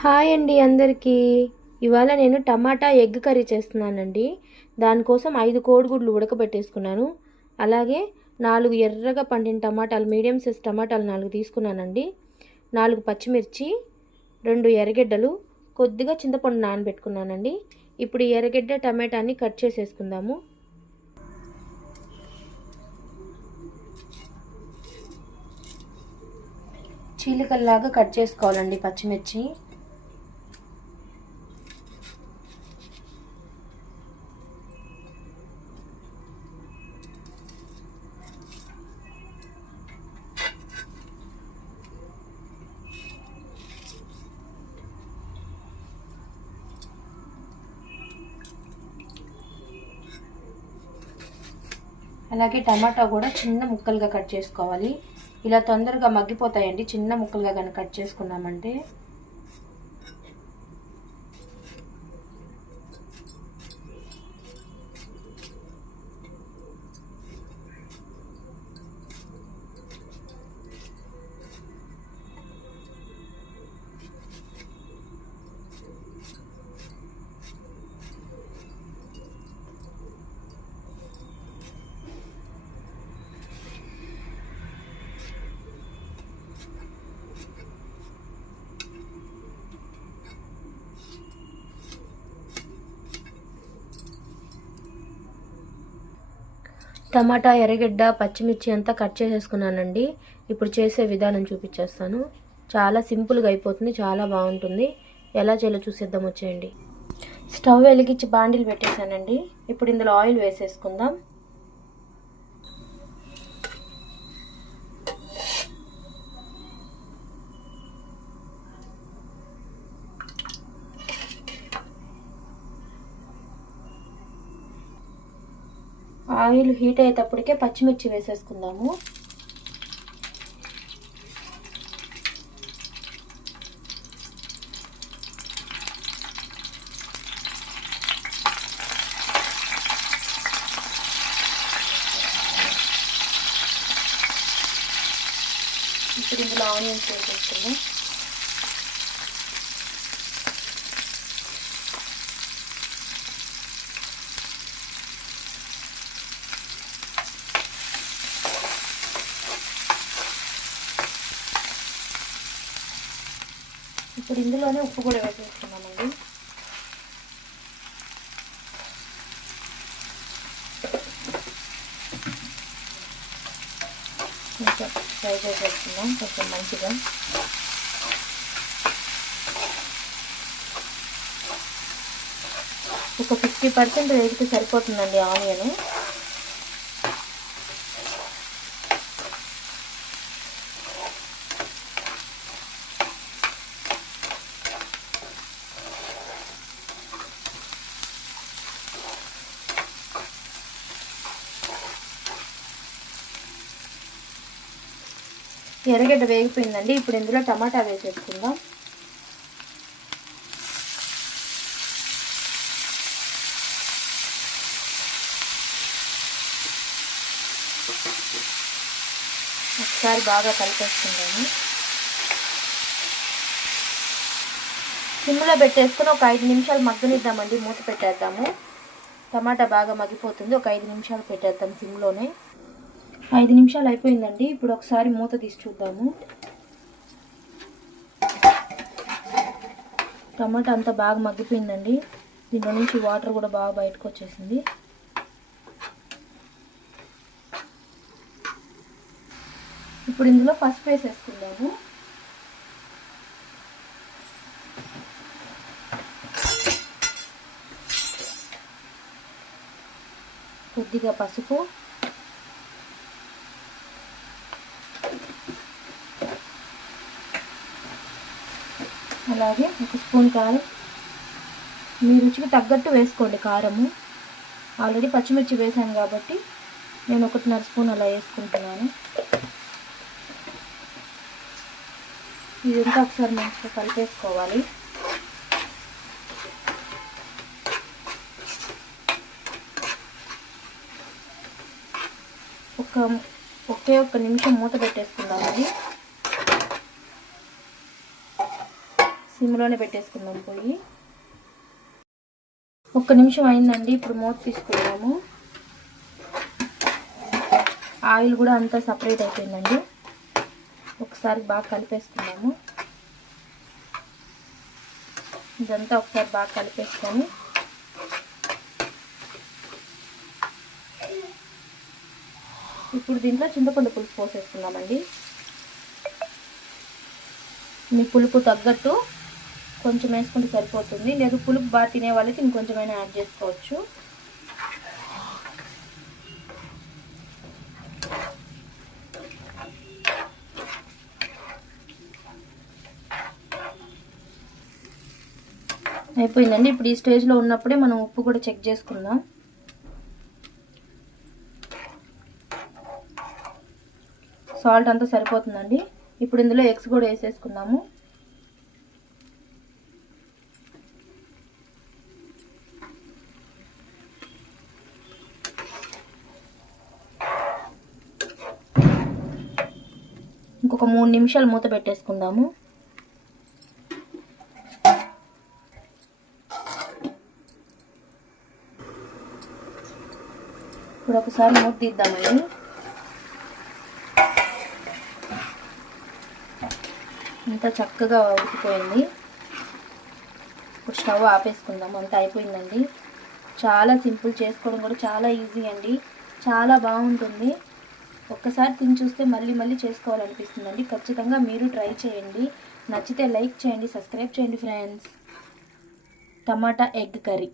Hi అండి అందరికీ. ఇవాళ నేను టమాటా ఎగ్ కర్రీ చేస్తున్నానండి. దానికోసం ఐదు కోడిగుడ్లు ఉడకబెట్టేసుకున్నాను. అలాగే నాలుగు ఎర్రగా పండిన టమాటాలు మీడియం సైజ్ టమాటాలు నాలుగు తీసుకున్నానండి. నాలుగు పచ్చిమిర్చి రెండు ఎర్రగడ్డలు కొద్దిగా చింతపండు నానబెట్టుకున్నానండి. ఇప్పుడు ఎర్రగడ్డ టమాటాని కట్ చేసేసుకుందాము. చీలికల్లాగా కట్ చేసుకోవాలండి పచ్చిమిర్చి. అలాగే టమాటా కూడా చిన్న ముక్కలుగా కట్ చేసుకోవాలి. ఇలా తొందరగా మగ్గిపోతాయండి. చిన్న ముక్కలుగా కానీ కట్ చేసుకున్నామంటే టమాటా ఎర్రగడ్డ పచ్చిమిర్చి అంతా కట్ చేసేసుకున్నానండి. ఇప్పుడు చేసే విధానం చూపించేస్తాను చాలా సింపుల్గా అయిపోతుంది చాలా బాగుంటుంది. ఎలా చేయాలో చూసేద్దాం వచ్చేయండి. స్టవ్ వెలిగించి బాండిల్ పెట్టేశానండి. ఇప్పుడు ఇందులో ఆయిల్ వేసేసుకుందాం. ఆయిల్ హీట్ అయ్యేటప్పటికే పచ్చిమిర్చి వేసేసుకుందాము. ఇప్పుడు ఇందులో ఆనియన్స్ వేసేస్తున్నాం ఇప్పుడు ఇందులోనే ఉప్పు కూడా వేసేస్తున్నామండి కొంచెం ఫ్రై చేసేస్తున్నాం కొంచెం మంచిగా. ఒక ఫిఫ్టీ పర్సెంట్ వేగితే సరిపోతుందండి ఆనియన్. ఎర్రగడ్డ వేగిపోయిందండి. ఇప్పుడు ఇందులో టమాటా వేసేసుకుందాం. ఒకసారి బాగా కలిపేసుకుందాము. సిమ్లో పెట్టేసుకుని ఒక ఐదు నిమిషాలు మగ్గనిద్దామండి. మూత పెట్టేద్దాము. టమాటా బాగా మగ్గిపోతుంది. ఒక ఐదు నిమిషాలు పెట్టేద్దాం సిమ్లోనే. ఐదు నిమిషాలు అయిపోయిందండి. ఇప్పుడు ఒకసారి మూత తీసి చూద్దాము. టమాటా అంతా బాగా మగ్గిపోయిందండి. దీంట్లో నుంచి వాటర్ కూడా బాగా బయటకు వచ్చేసింది. ఇప్పుడు ఇందులో పసుపు వేసేసుకుందాము. కొద్దిగా పసుపు. అలాగే ఒక స్పూన్ కారం. మీ రుచికి తగ్గట్టు వేసుకోండి కారము. ఆల్రెడీ పచ్చిమిర్చి వేసాను కాబట్టి నేను ఒకటిన్నర స్పూన్ అలా వేసుకుంటున్నాను. ఇదంతా ఒకసారి మంచిగా కలిపేసుకోవాలి. ఒక ఒకే ఒక్క నిమిషం మూత పెట్టేసుకుందామండి సిమ్లోనే పెట్టేసుకుందాం పోయి. ఒక్క నిమిషం అయిందండి ఇప్పుడు మూత తీసుకున్నాము ఆయిల్ కూడా అంతా సపరేట్ అయిపోయిందండి. ఒకసారి బాగా కలిపేసుకున్నాము ఇదంతా ఒకసారి బాగా కలిపేసుకొని. ఇప్పుడు దీంట్లో చింతపండు పులుసు పోసేసుకున్నామండి మీ పులుపు తగ్గట్టు కొంచెం వేసుకుంటే సరిపోతుంది. లేదు పులుపు బాగా తినే వాళ్ళకి ఇంకొంచెమైనా యాడ్ చేసుకోవచ్చు. అయిపోయిందండి. ఇప్పుడు ఈ స్టేజ్లో ఉన్నప్పుడే మనం ఉప్పు కూడా చెక్ చేసుకుందాం. సాల్ట్ అంతా సరిపోతుందండి. ఇప్పుడు ఇందులో ఎగ్స్ కూడా వేసేసుకుందాము. ఇంకొక మూడు నిమిషాలు మూత పెట్టేసుకుందాము. ఇప్పుడు ఒకసారి మూత తీద్దామండి. అంతా చక్కగా ఉడికిపోయింది. ఇప్పుడు స్టవ్ ఆపేసుకుందాం అంతా అయిపోయిందండి. చాలా సింపుల్ చేసుకోవడం కూడా చాలా ఈజీ అండి. చాలా బాగుంటుంది. ఒక్కసారి తిని చూస్తే మళ్ళీ మళ్ళీ చేసుకోవాలనిపిస్తుందండి. ఖచ్చితంగా మీరు ట్రై చేయండి. నచ్చితే లైక్ చేయండి సబ్స్క్రైబ్ చేయండి ఫ్రెండ్స్. Tomato egg curry.